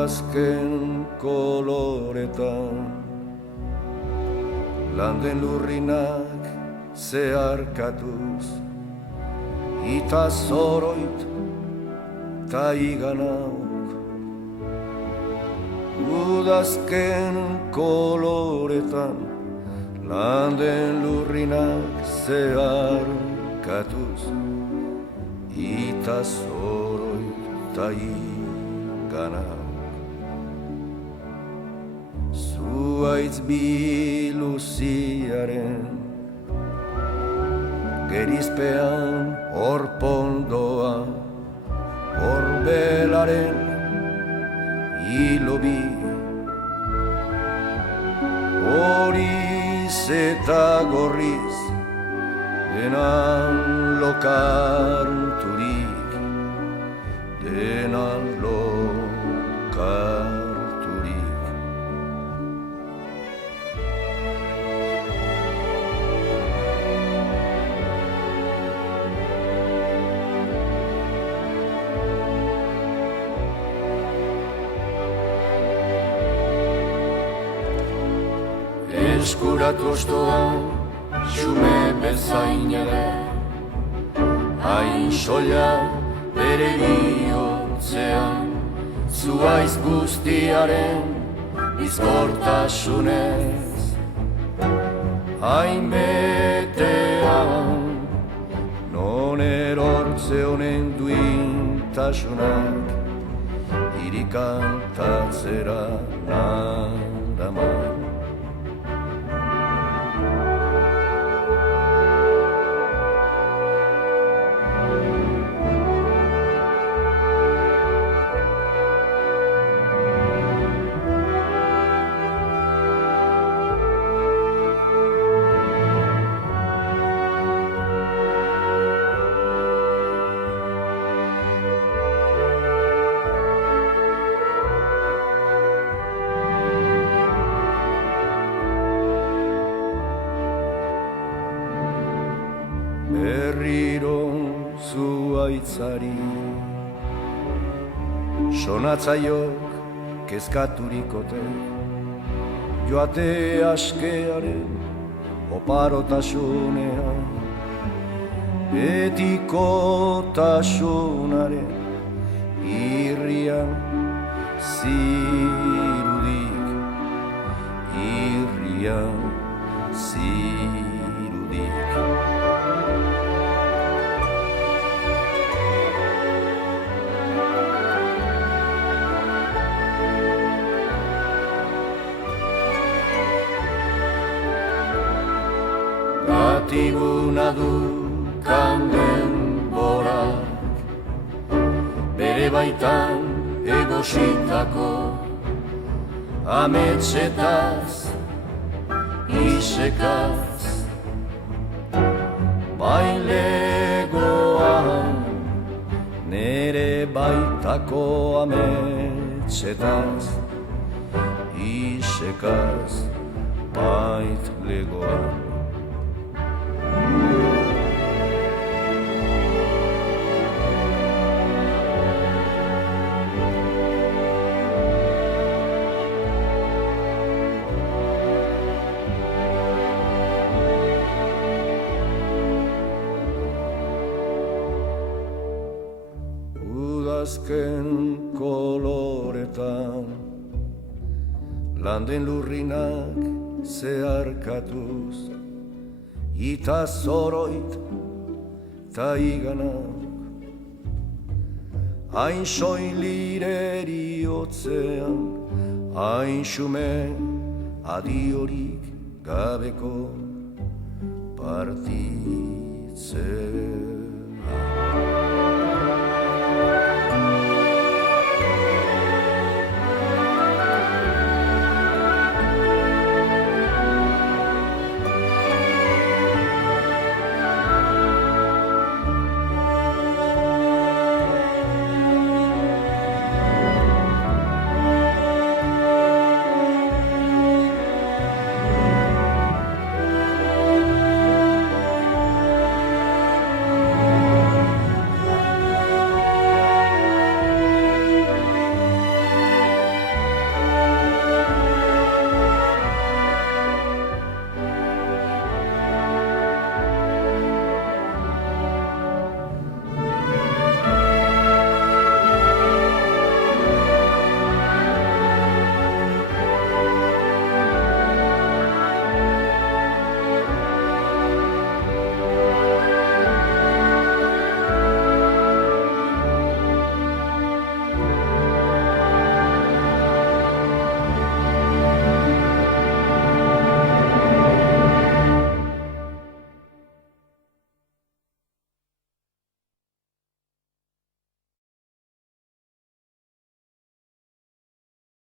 Udazken koloretan landen lurrinak zeharkatuz ita zoroit ta iganauk. Udazken koloretan landen lurrinak zeharkatuz ita zoroit ta iganauk. Zuaitz biluziaren gerizpean orpondoa, orbelaren hilobi, horiz eta gorriz denan lokarturik, denan lokarturik. Eskuratu ostoan, xume bezain ere, hain soila bere bihotzean, zuaiz guztiaren bizkortasunez. Hain betean, non erortze honen duintasunak, irikantatzera naraman. Berriro zuaitzari sonatzaiok kezkaturikote, joate askearen oparotasunean, betikotasunaren irrian zirudik, irrian zirudik. Gatiguna du kanden borak, bere baitan egositako ametsetaz, isekaz, bailegoan nere baitako ametsetaz, isekaz, baitlegoan. Udazken koloretan landen lurrinak zeharkatuz ita zoroit ta iganak, hain soilireri hotzean, hain xume adiorik gabeko partitzen.